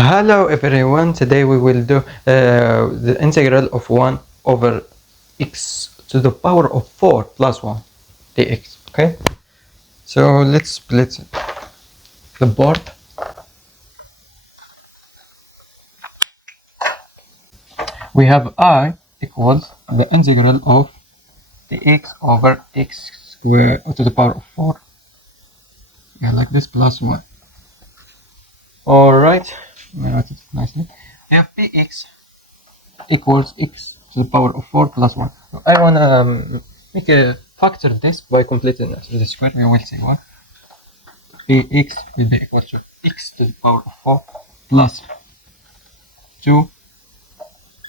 Hello everyone, today we will do the integral of 1 over x to the power of 4 plus 1 dx. Okay, so let's split the board. We have I equals the integral of the x over x squared to the power of 4, yeah, like this, plus 1. Alright, let me write it nicely. We have px equals x to the power of 4 plus 1. I want to make a factor this by completing it to the square. We will say what px will be equal to x to the power of 4 plus 2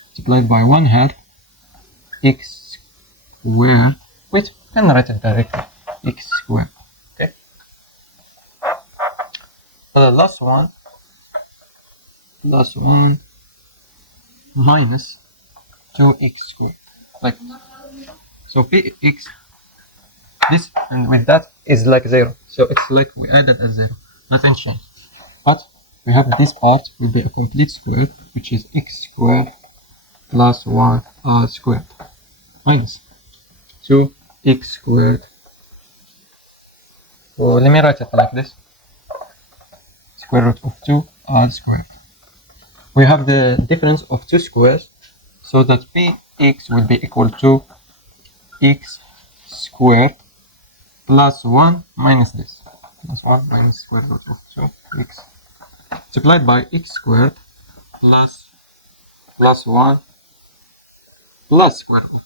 multiplied by 1 half x squared. Wait, I can write it directly. X squared. Okay. For the last one, plus 1 minus 2x squared. Like so, px this and with that is like 0. So it's like we added a 0. Nothing changed. But we have this part will be a complete square, which is x squared plus 1 squared minus 2x squared. So let me write it like this. Square root of 2 r squared. We have the difference of two squares, so that px will be equal to x squared plus 1 minus this. Plus 1 minus square root of 2x multiplied by x squared plus 1 plus square root of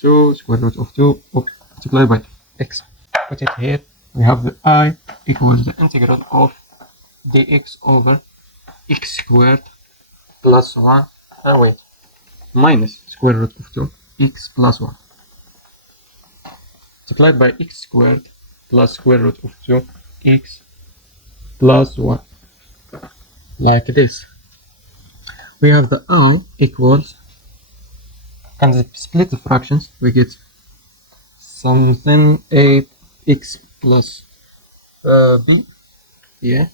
2 square root of 2 multiplied by x. Put it here. We have the I equals the integral of dx over x squared plus 1 and wait minus square root of 2 x plus 1 multiplied by x squared plus square root of 2 x plus 1, like this. We have the I equals, and split the fractions, we get something a x plus b, yeah,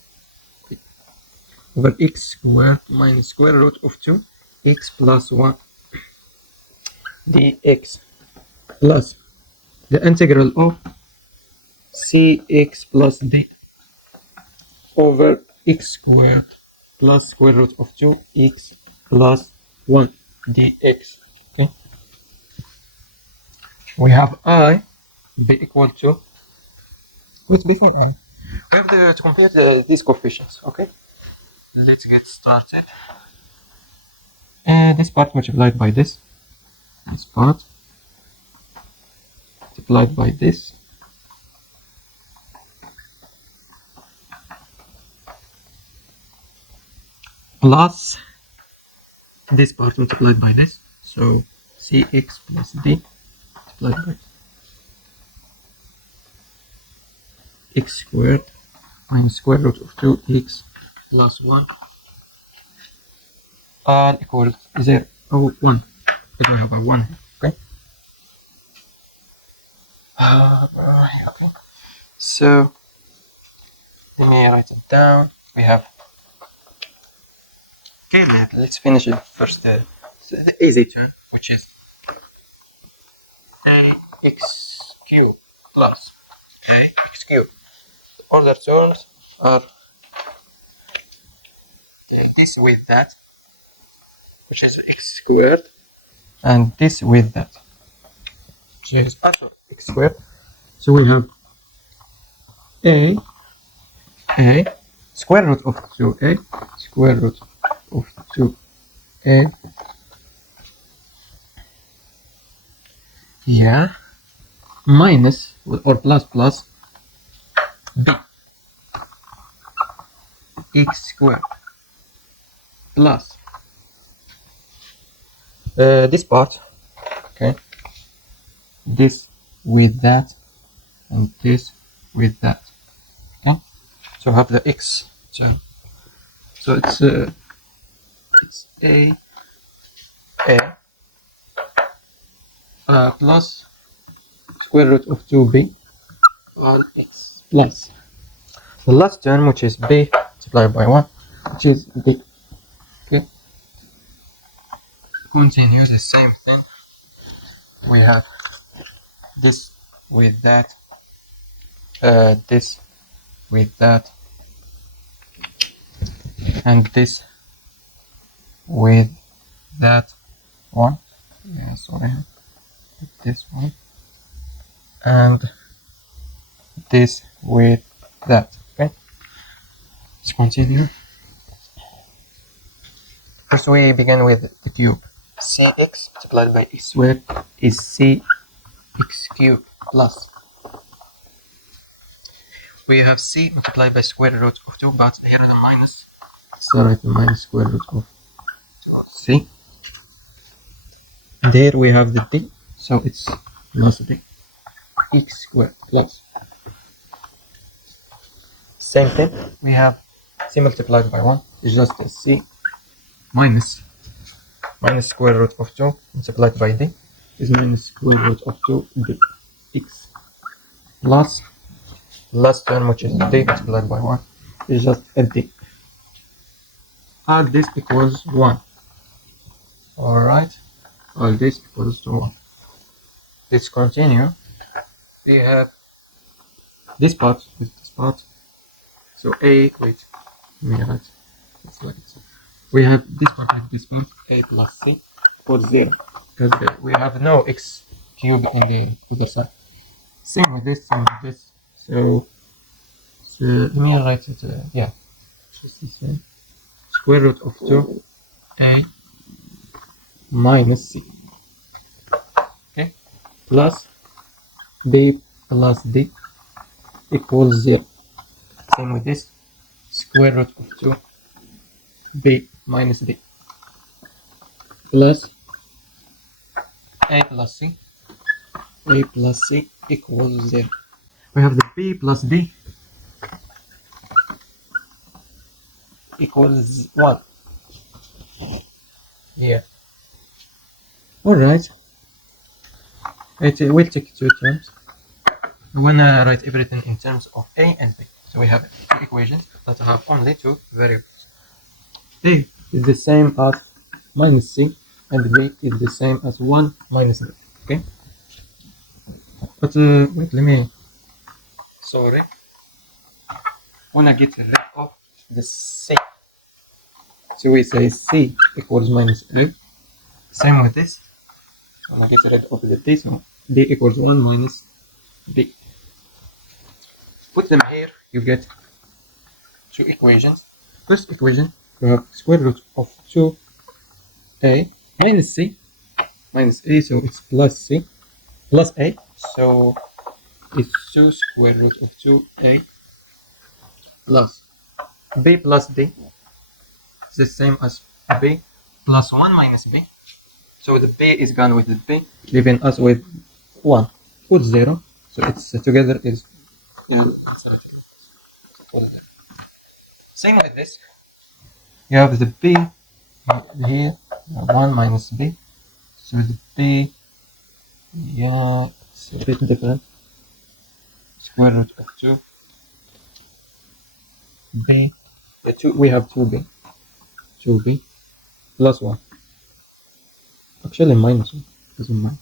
over x squared minus square root of 2 x plus 1 dx plus the integral of cx plus d over x squared plus square root of 2x plus 1 dx. Okay, we have I be equal to, what's before I? We have to compute these coefficients. Okay, let's get started. This part multiplied by this part multiplied by this plus this part multiplied by this, so cx plus d multiplied by x squared minus square root of 2x plus 1 all equal 0. Oh, 1, because we have a 1. Okay. Okay. So let me write it down. We have, okay, let's finish it first. The easy term, which is ax cubed plus ax cubed. The other terms are this with that, which is x squared, and this with that, which is also x squared. So we have a square root of 2a square root of 2a, yeah, minus or plus b x squared plus this part, okay, this with that and this with that. Okay, so have the x term. So it's a plus square root of 2b on x plus the last term, which is b multiplied by 1, which is b. Okay. Continue the same thing. We have this with that, this with that, and this with that one. Yeah, sorry, this one, and this with that. Okay, let's continue. First, we begin with the cube. Cx multiplied by x squared is cx cubed plus. We have c multiplied by square root of 2, but here the minus. So write the minus square root of c. And here we have the d, so it's plus d. X squared plus. Same thing, we have c multiplied by 1 is just a c minus square root of 2 multiplied by d is minus square root of 2 d x plus last term, which is d multiplied by 1, is just a d. Add this equals 1. Alright, all this equals to 1. Let's continue. We have this part with this part. So a, wait, let me write. It's like this. We have this part with this part, a plus c equals 0. Because we have no x cubed in the other side. Same with this, same with this. So let me write it, yeah, just the same. Square root of 2a minus c. Okay, plus b plus d equals 0. Same with this. Square root of 2b minus d plus a plus c. A plus c equals 0. We have the b plus d equals 1. Yeah. Alright. It will take two terms. I wanna write everything in terms of a and b. So we have two equations that have only two variables. A is the same as minus c, and b is the same as 1 minus b. Okay? But wait, let me. Sorry. Wanna get rid of the c. So we say c equals minus a. Same with this. Wanna get rid of the d, so d equals 1 minus b. Put them here, you get two equations. First equation, you have square root of 2a minus c minus a, so it's plus c plus a, so it's 2 square root of 2a plus b plus d is the same as b plus 1 minus b, so the b is gone with the b, leaving us with 1 equals 0, so it's together is same with this. You have the b here, 1 minus b, so the b, yeah, it's a bit different. Square root of 2 b, the 2, we have 2b plus 1, actually minus 1 doesn't matter,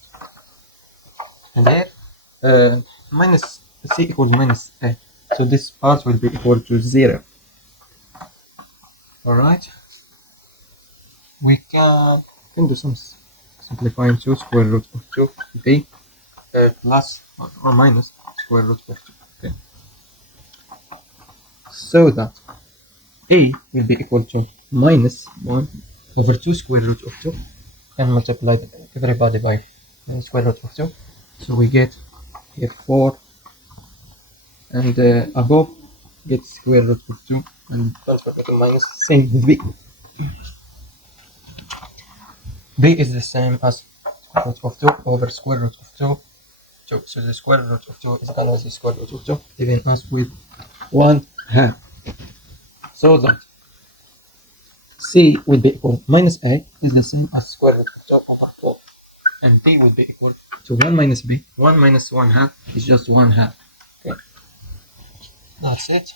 and here minus c equals minus a, so this part will be equal to 0. Alright, we can do some simplifying. 2 square root of 2b plus or minus square root of 2. Okay, so that a will be equal to minus 1 over 2 square root of 2 and multiply everybody by square root of 2, so we get here 4, and above get square root of 2 and transfer to minus. Same with b. b is the same as square root of 2 over square root of 2, so the square root of 2 is equal to the square root of 2, leaving us with 1/2. So that c will be equal to minus a is the same as square root of 2 over 4, and b will be equal to 1 minus b. 1 minus 1/2 is just 1/2. Okay, that's it.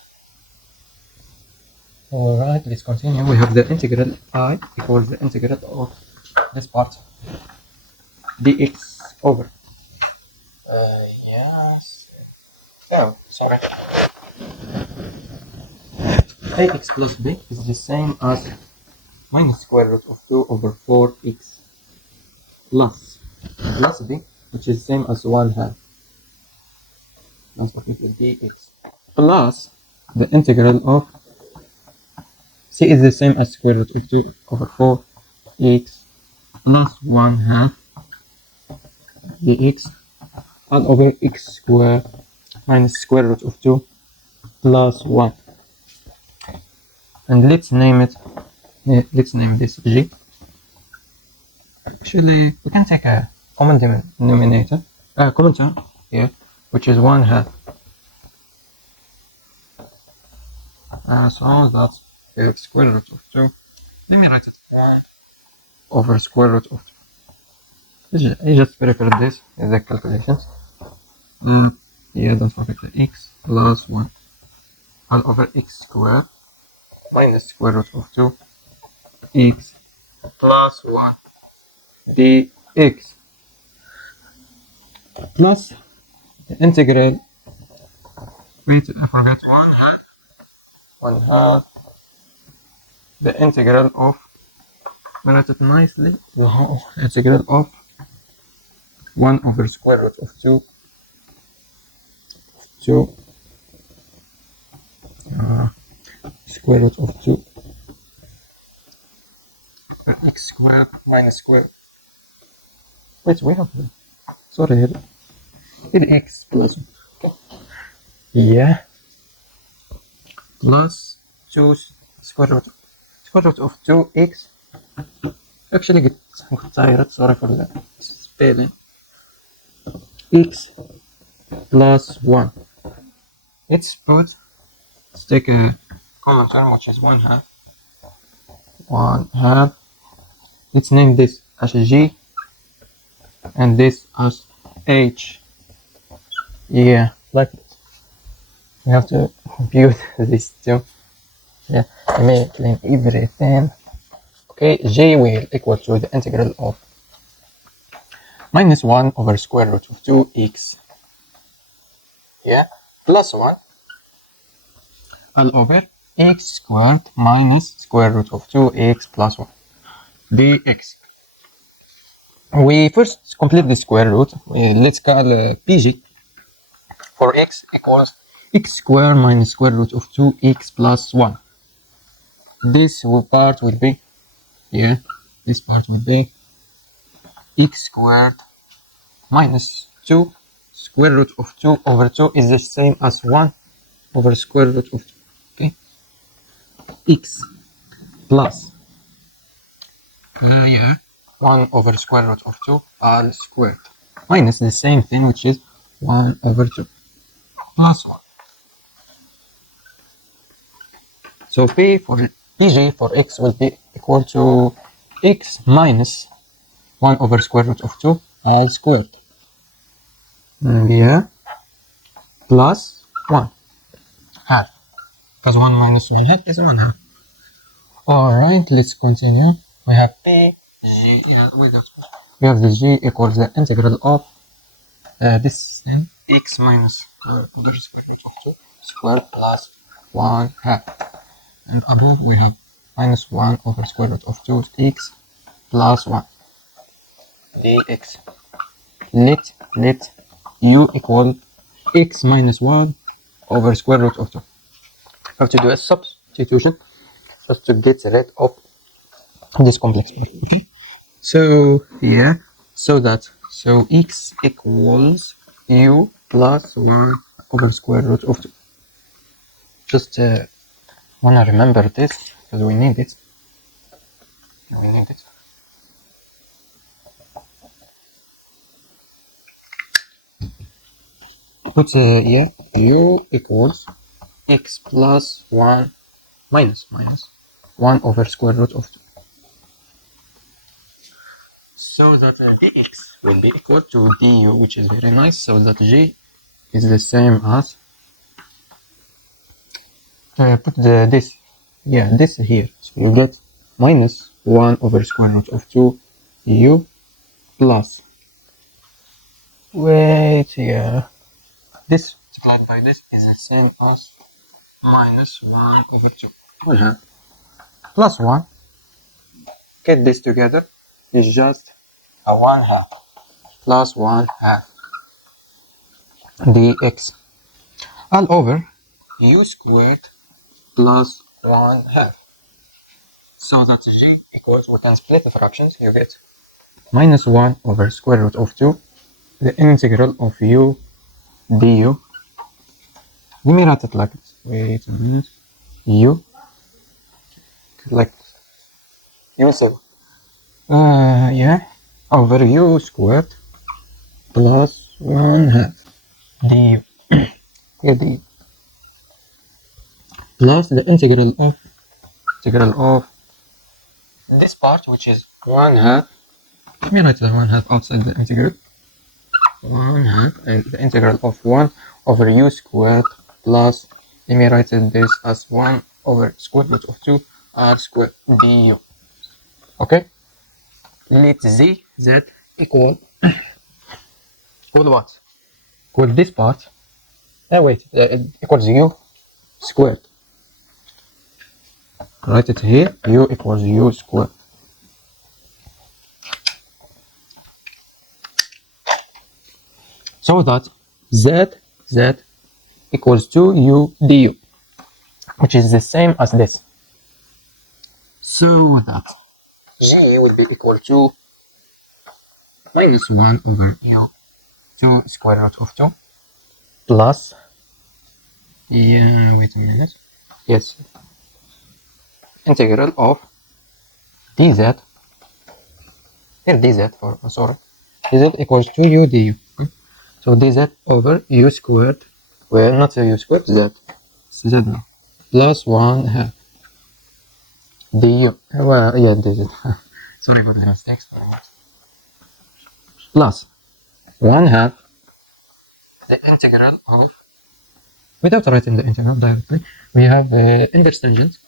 Alright, let's continue. We have the integral I equals the integral of this part dx over. Yes. Oh, sorry. Ax plus b is the same as minus square root of 2 over 4x plus b, which is the same as 1 half. That's what it will be dx plus the integral of c is the same as square root of 2 over 4x plus 1 half dx all over x squared minus square root of 2 plus 1. And let's name it, let's name this g. Actually, we can take a common denominator, common term here, which is 1 half. So that's square root of 2. Let me write it 1 over square root of 2. I just prepared this in the calculations. Yeah, don't forget the x plus 1 all over x squared minus square root of 2 x plus 1 dx plus the integral, wait, I forgot 1 half the integral of, write it nicely, the whole integral of 1 over square root of 2 square root of 2 x squared minus square, wait, we have, sorry, it x plus, okay, yeah, plus 2 square root of 2x. Actually get tired, sorry for the spelling. X plus 1. Let's take a common term, which is 1 half. 1 half. Let's name this as g and this as h. Yeah, like it. We have to compute these two. Yeah, I may clean everything. Okay, g will equal to the integral of minus 1 over square root of 2x. Yeah, plus 1 all over x squared minus square root of 2x plus 1 dx. We first complete the square root. Let's call pg for x equals x squared minus square root of 2x plus 1. This part will be, yeah, this part will be x squared minus 2 square root of 2 over 2 is the same as 1 over square root of 2. Okay, x plus 1 over square root of 2 all squared minus the same thing, which is 1 over 2 plus 1. So pg for x will be equal to x minus 1 over square root of 2 all squared. Yeah, plus 1 half, because 1 minus 1 half is 1 half. Alright, let's continue. We have p g, yeah, we have the g equals the integral of this thing, x minus over square root of 2 squared plus 1 half. And above we have minus 1 over square root of 2x plus 1 dx. Let u equal x minus 1 over square root of 2. I have to do a substitution just to get rid of this complex part. Okay, so yeah, so x equals u plus 1 over square root of 2. Just wanna remember this because we need it. Put yeah, u equals x plus 1 minus 1 over square root of 2. So that dx will be equal to du, which is very nice. So that g is the same as put this yeah, this here. So you get minus 1 over square root of 2 u plus, wait, yeah, this multiplied by this is the same as minus 1 over 2. We'll have plus 1. Get this together is just a 1/2 plus 1/2 dx all over u squared plus 1/2. So that g equals, we can split the fractions, you get minus 1 over square root of 2, the integral of u du. Let me write it like this. Wait a minute. U, like u say, yeah, over u squared plus 1/2 du. Here du plus the integral of this part, which is 1/2. Let me write the 1/2 outside the integral. 1/2 and the integral of 1 over u squared plus, let me write this as 1 over square root of 2 r squared du. Okay, let z equal what? Equal this part. Wait, it equals u squared. Write it here. U equals u squared. So that z equals to u du, which is the same as this. So that g will be equal to minus 1 over u to square root of 2 plus, yeah, wait a minute, yes, integral of dz, here dz for, sorry, dz equals to u du. So dz over u squared, well, not u squared, z now, plus 1/2 du, well, yeah, dz, sorry for the mistakes, plus 1/2 the integral of, without writing the integral directly, we have the inverse tangent.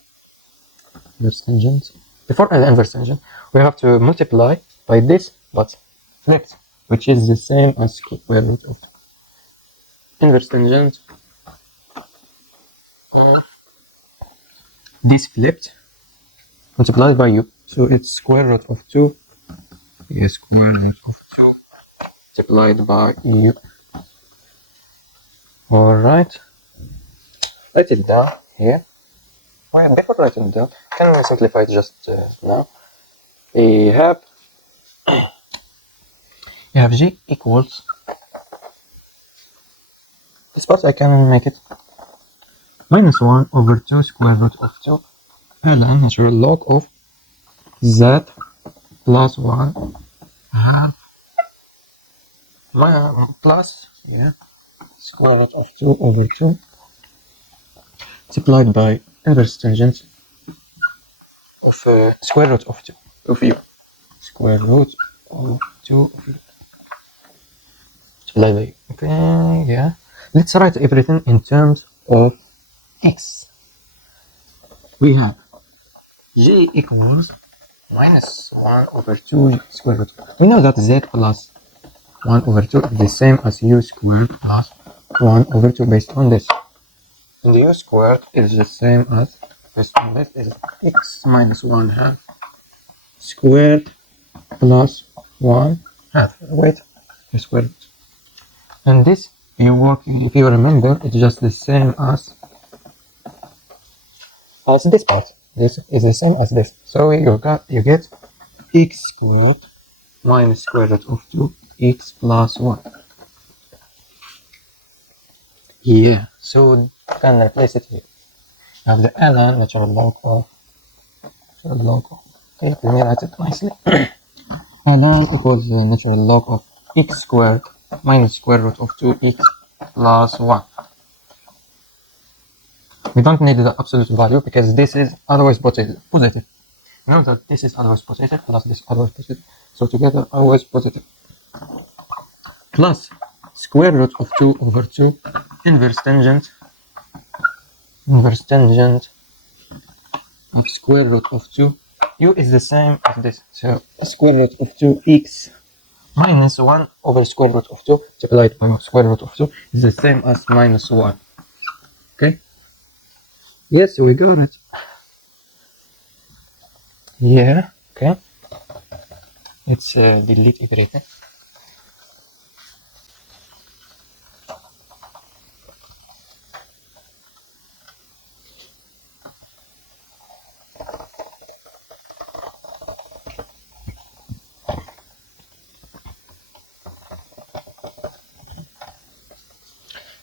Before the inverse tangent, we have to multiply by this, but flipped, which is the same as square root of 2. Inverse tangent of this flipped multiplied by u, so it's square root of 2, yes, square root of 2 multiplied by u. Alright, write it down here. Well, before writing it down, can we simplify it just now? We have g equals, this part I can make it minus 1 over 2 square root of 2 ln natural log of z plus 1 half plus, yeah, square root of 2 over 2 multiplied by inverse tangent of square root of 2 of u, square root of 2 of u multiplied by, okay, yeah. Let's write everything in terms of x. We have g equals minus 1 over 2 square root. We know that z plus 1 over 2 is the same as u squared plus 1 over 2 based on this. And u squared is the same as, based on this, is x minus 1/2 squared plus 1/2. Wait, the square root. And this, if you remember, it's just the same as this part. This is the same as this. So you get x squared minus square root of 2x plus 1. Yeah, so you can replace it here. You have the ln natural log of, okay, let me write it nicely. ln equals the natural log of x squared minus square root of 2x plus 1. We don't need the absolute value because this is always positive. Know that this is always positive plus this always positive. So together always positive. Plus square root of 2 over 2 inverse tangent of square root of 2. U is the same as this. So square root of 2x minus 1 over square root of 2 multiplied by square root of 2 is the same as minus 1. Okay? Yes, we got it. Yeah, okay. Let's delete everything.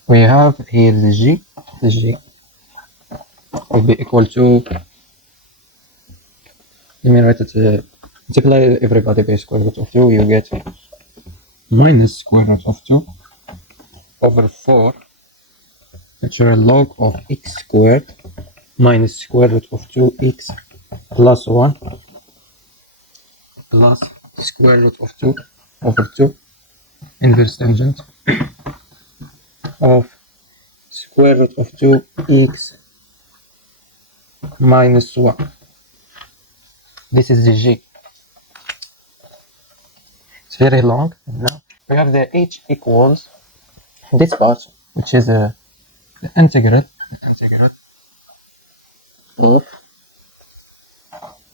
We have here the g will be equal to, let me write it, multiply everybody by square root of 2, you get minus square root of 2 over 4 natural log of x squared minus square root of 2x plus 1 plus square root of 2 over 2 inverse tangent of square root of 2x minus 1. This is the g. It's very long. Now we have the h equals this part, which is the integral of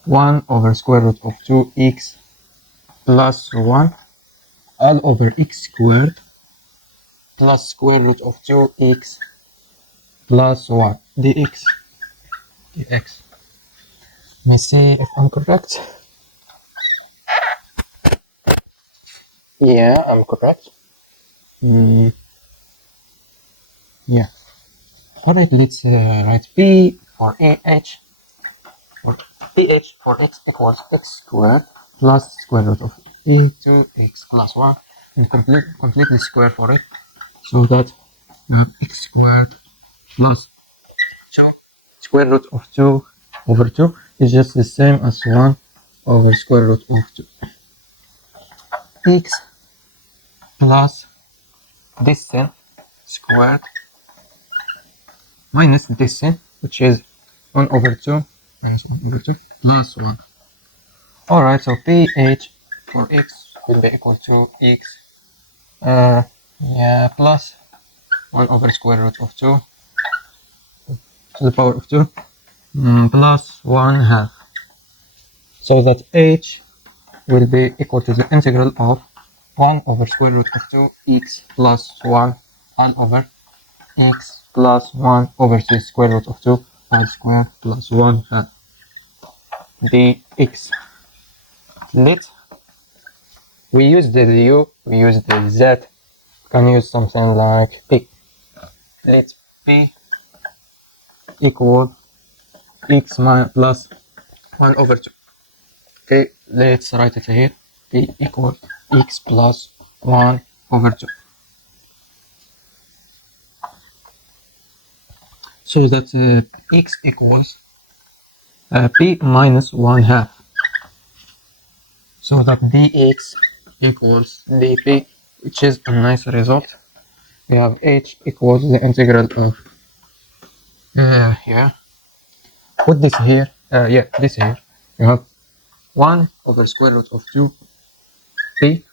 1 over square root of 2x plus 1 all over x squared plus square root of 2x plus 1 dx. Let me see if I'm correct. Yeah, I'm correct. Yeah. Alright, let's write p for ah or ph for x equals x squared plus square root of a 2x plus 1 and completely square for it, so that we have x squared plus 2 square root of 2 over 2 is just the same as 1 over square root of 2 x plus this thing squared minus this thing, which is 1 over 2 minus 1 over 2 plus 1. Alright, so ph for x will be equal to x plus 1 over square root of 2 to the power of 2 plus 1 half, so that h will be equal to the integral of 1 over square root of 2x plus 1 all over x plus 1 over the square root of 2 whole square plus 1 half dx. We use the u, we use the z, can use something like p. Let p equal x plus 1 over 2. Okay, let's write it here. P equal x plus 1 over 2. So that x equals p minus 1 half. So that dx equals dp, which is a nice result. We have h equals the integral of put this here, this here. You have 1 over square root of 2p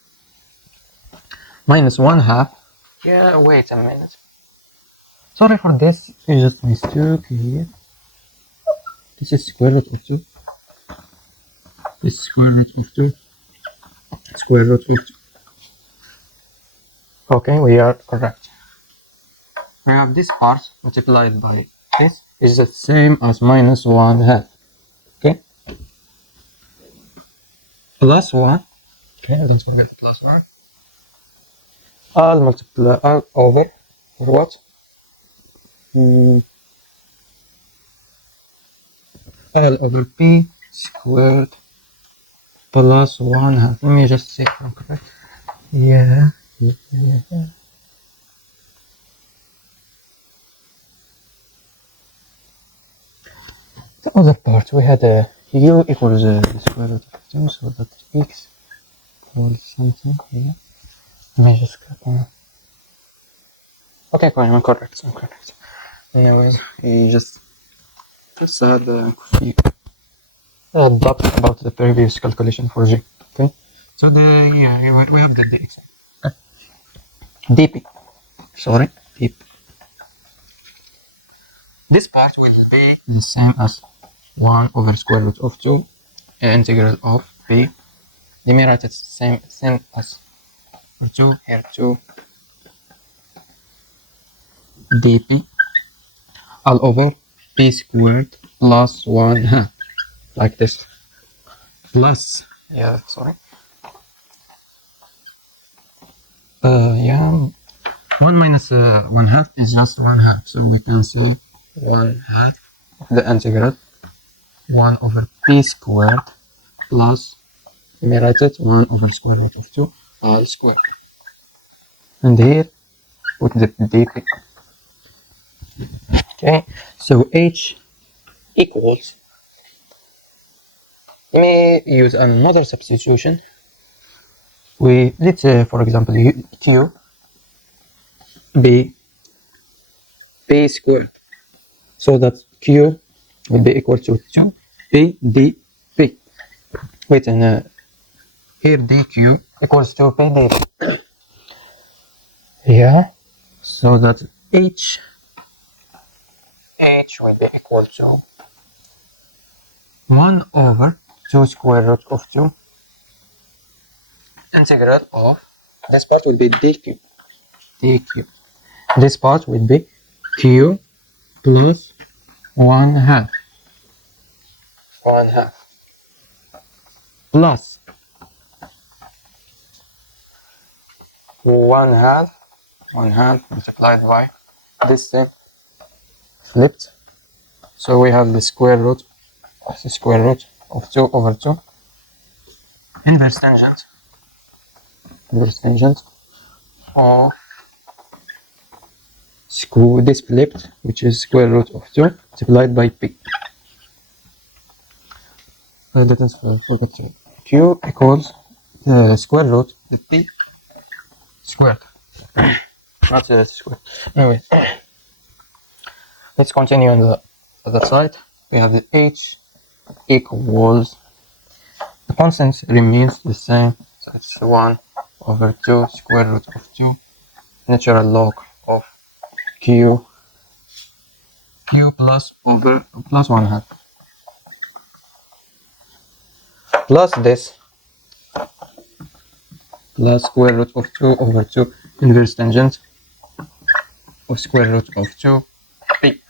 minus 1 half. Yeah, wait a minute. Sorry for this, it's just mistake here. This is square root of 2. This is square root of 2. Square root of 2. Okay, we are correct. We have this part multiplied by this is the same as minus 1 half. Okay? Plus 1. Okay, don't forget the plus 1. All over for what? All over p squared plus 1 half. Let me just see if I'm correct. Yeah. The other part, we had a u equals the square root of 2, so that x equals something here. Let me just click on. Okay, fine, I'm correct. Anyways, we just sad doubt about the previous calculation for G. Okay, so we have the dx, dp. Sorry, dp. This part will be the same as 1 over square root of 2 integral of p. Let me write it same as 2 here 2 dp all over p squared plus 1 half, like this, plus sorry, 1 minus 1 half is just 1 half, so we can say 1 half of the integral 1 over p squared plus, let me write it, 1 over square root of 2 all squared, and here put the dp. Okay, so h equals, let me use another substitution. Let's say, for example, q be p squared, so that q will be equal to 2p dp. Wait, and here dq equals to p dp. Yeah, so that h will be equal to 1 over 2 square root of 2 integral of, this part will be dq. This part will be q plus 1 half plus 1 half multiplied by this thing flipped, so we have the square root of 2 over 2 inverse tangent of this flipped, which is square root of 2 multiplied by p. Let us forget to q equals the square root the p squared, not the square. Anyway, let's continue on the other side. We have the h equals, the constant remains the same, so it's 1 over 2 square root of 2 natural log of q plus 1 half plus this plus square root of 2 over 2 inverse tangent of square root of 2 p.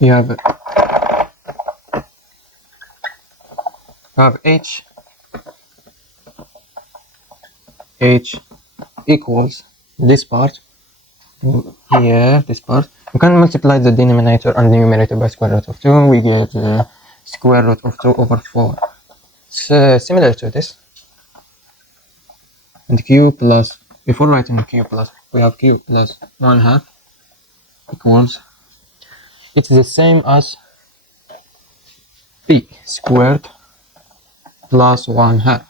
You have h equals this part here, this part. You can multiply the denominator and the numerator by square root of 2. We get square root of 2 over 4. It's similar to this. And q plus, before writing q plus, we have q plus 1 half equals, it's the same as p squared plus 1 half.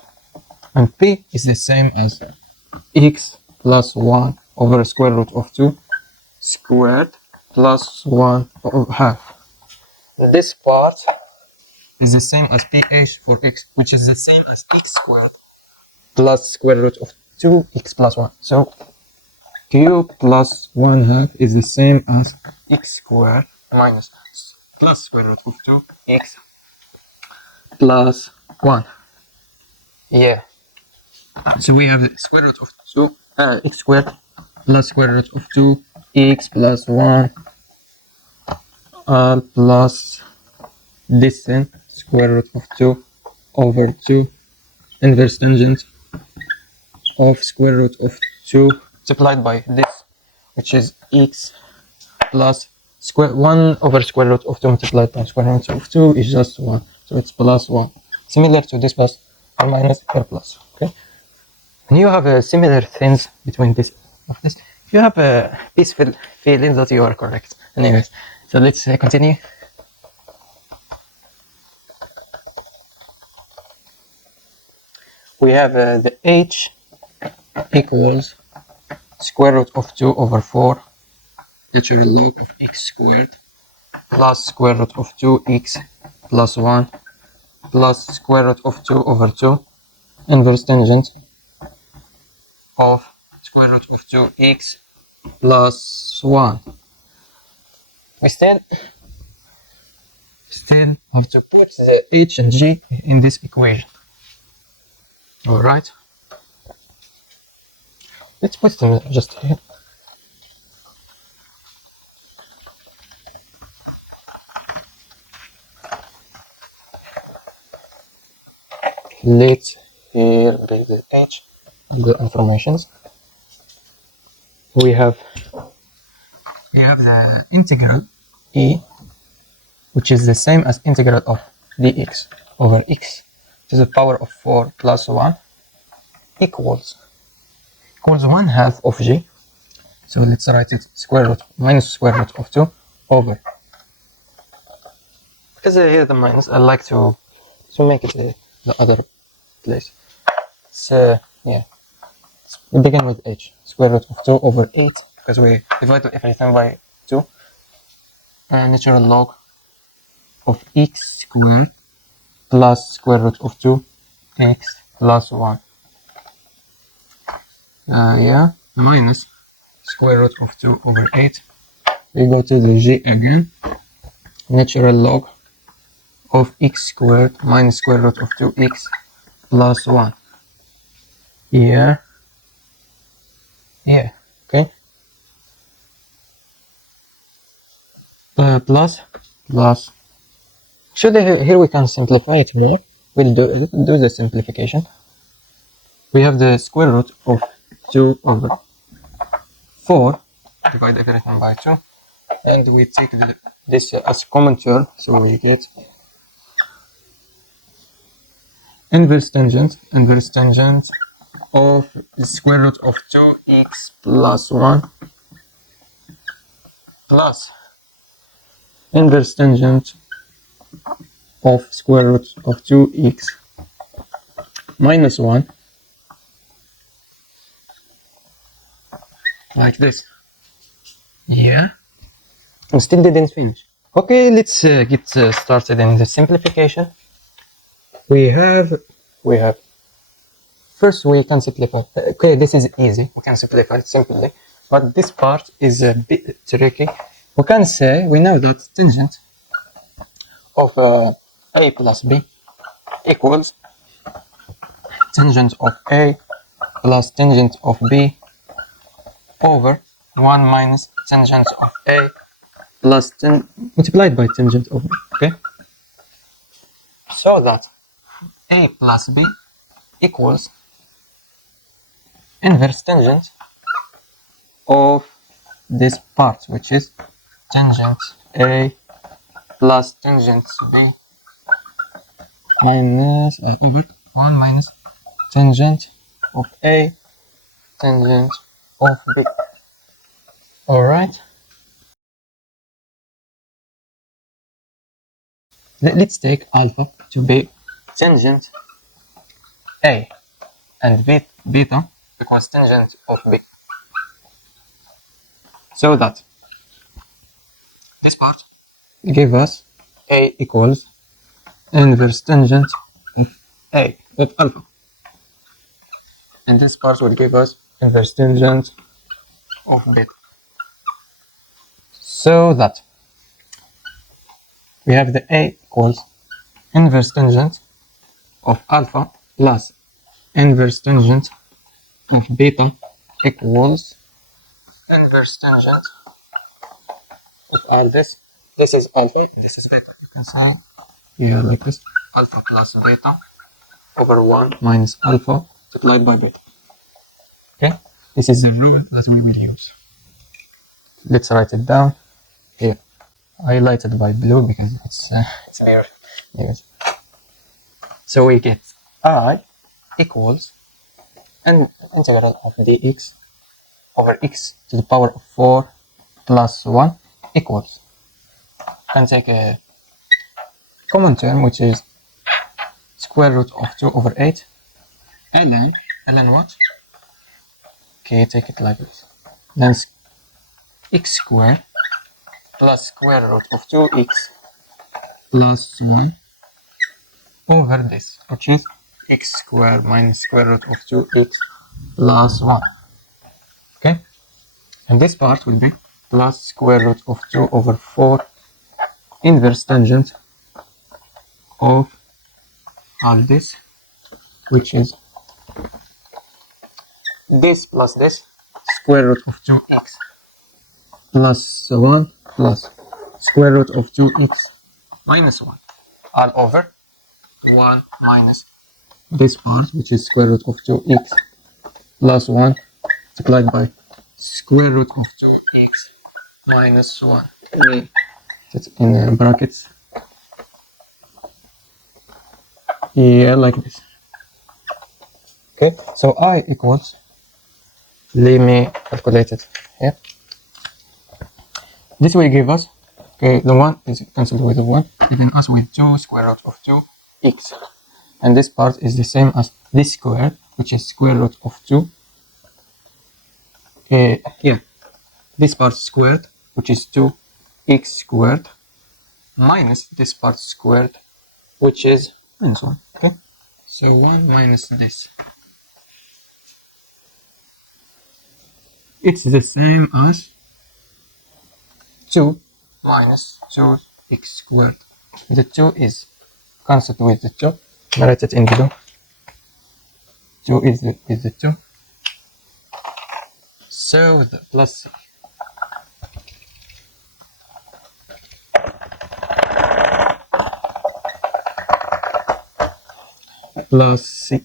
And p is the same as x plus 1 over square root of 2 squared plus 1 over half. This part is the same as ph for x, which is the same as x squared plus square root of 2x plus 1. So q plus 1 half is the same as x squared minus plus square root of 2x plus 1. Yeah. So we have the square root of 2 x squared plus square root of 2x plus 1 plus this thing, square root of 2 over 2 inverse tangent of square root of 2 multiplied by this, which is x plus 1 over square root of 2 multiplied by square root of 2 is just 1, so it's plus 1, similar to this plus or minus or plus. Okay, and you have similar things between this of this. You have a peaceful feeling that you are correct. Anyways, so let's continue. We have the h equals square root of 2 over 4 natural log of x squared plus square root of 2x plus 1 plus square root of 2 over 2 inverse tangent of square root of 2x plus 1. We still have to put the h and g in this equation. Alright, let's put them just here. Let's here bring the h, the informations. We have the integral e, which is the same as integral of dx over x to the power of 4 plus 1 equals 1/2 of g. So let's write it square root minus square root of 2 over. Because here the minus, I like to make it the other place. So yeah, we begin with h, square root of 2 over 8, because we divide everything by 2. Natural log of x squared plus square root of 2x plus 1. Yeah, minus square root of 2 over 8. We go to the g again. Natural log of x squared minus square root of 2x plus 1. Yeah, okay. Plus. Actually, here we can simplify it more. We'll do the simplification. We have the square root of 2 over 4. Divide everything by 2. And we take this as common term, so we get inverse tangent of the square root of 2x plus 1 plus inverse tangent of square root of 2x minus 1, like this. Yeah, we still didn't finish. Okay, let's get started in the simplification. We have first we can simplify. Okay, this is easy, we can simplify it simply, but this part is a bit tricky. We can say, we know that tangent of a plus b equals tangent of a plus tangent of b over 1 minus tangent of a plus 10 multiplied by tangent of b. Okay, so that a plus b equals inverse tangent of this part, which is tangent a plus tangent b minus over 1 minus tangent of a tangent of b. Alright, let's take alpha to be tangent a and beta equals tangent of b, so that this part give us a equals inverse tangent of a of alpha, and this part will give us inverse tangent of beta, so that we have the a equals inverse tangent of alpha plus inverse tangent of beta equals inverse tangent of all this. This is alpha, this is beta. You can say, yeah, like this, alpha plus beta over 1 minus alpha multiplied by beta. Okay, this is the rule that we will use. Let's write it down here, highlighted by blue because it's very yes. So we get I equals an integral of dx over x to the power of 4 plus 1 equals, can take a common term, which is square root of 2 over 8 ln what? Okay, take it like this, then x squared plus square root of 2x plus 1 over this, which is x squared minus square root of 2x plus 1. Okay? And this part will be plus square root of 2 over 4 inverse tangent of all this, which is this plus this, square root of 2x plus 1 plus square root of 2x minus 1, all over 1 minus this part, which is square root of 2x plus 1 multiplied by square root of 2x minus 1. That's in brackets. Yeah, like this. Okay, so I equals, let me calculate it here. This will give us, okay, the 1 is cancelled with the 1, leaving us with 2 square root of 2x. And this part is the same as this square, which is square root of 2. Yeah, this part squared, which is 2x squared, minus this part squared, which is minus 1. Okay, so 1 minus this. It's the same as 2 minus 2x squared. The 2 is cancelled with the 2. I write it in below. 2 is the 2. So the plus c. Plus c.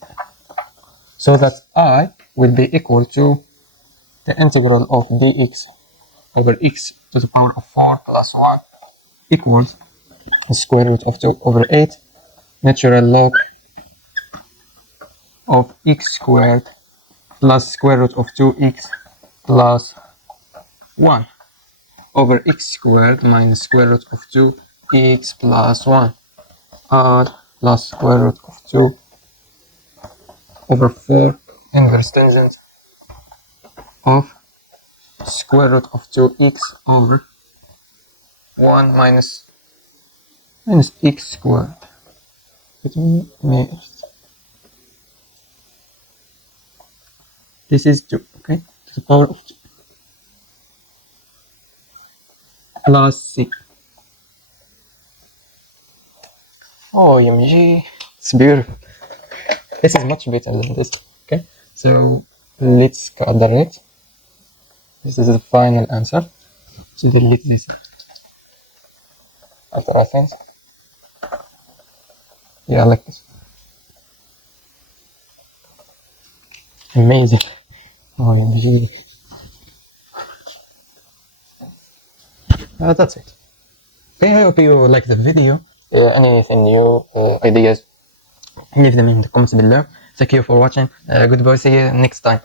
So that I will be equal to the integral of dx over x to the power of 4 plus 1 equals the square root of 2 over 8 natural log of x squared plus square root of 2x plus 1 over x squared minus square root of 2x plus 1 and plus square root of 2 over 4 inverse tangent of square root of 2x over 1 minus x squared. This is 2, okay, to the power of 2 plus c. OMG, it's beautiful. This is much better than this. Okay, so let's cut the rate. This is the final answer. So delete this after I finish. Yeah, like this. Amazing. OMG. That's it. Okay, I hope you like the video. Anything new ideas, leave them in the comments below. Thank you for watching. Goodbye, see you next time.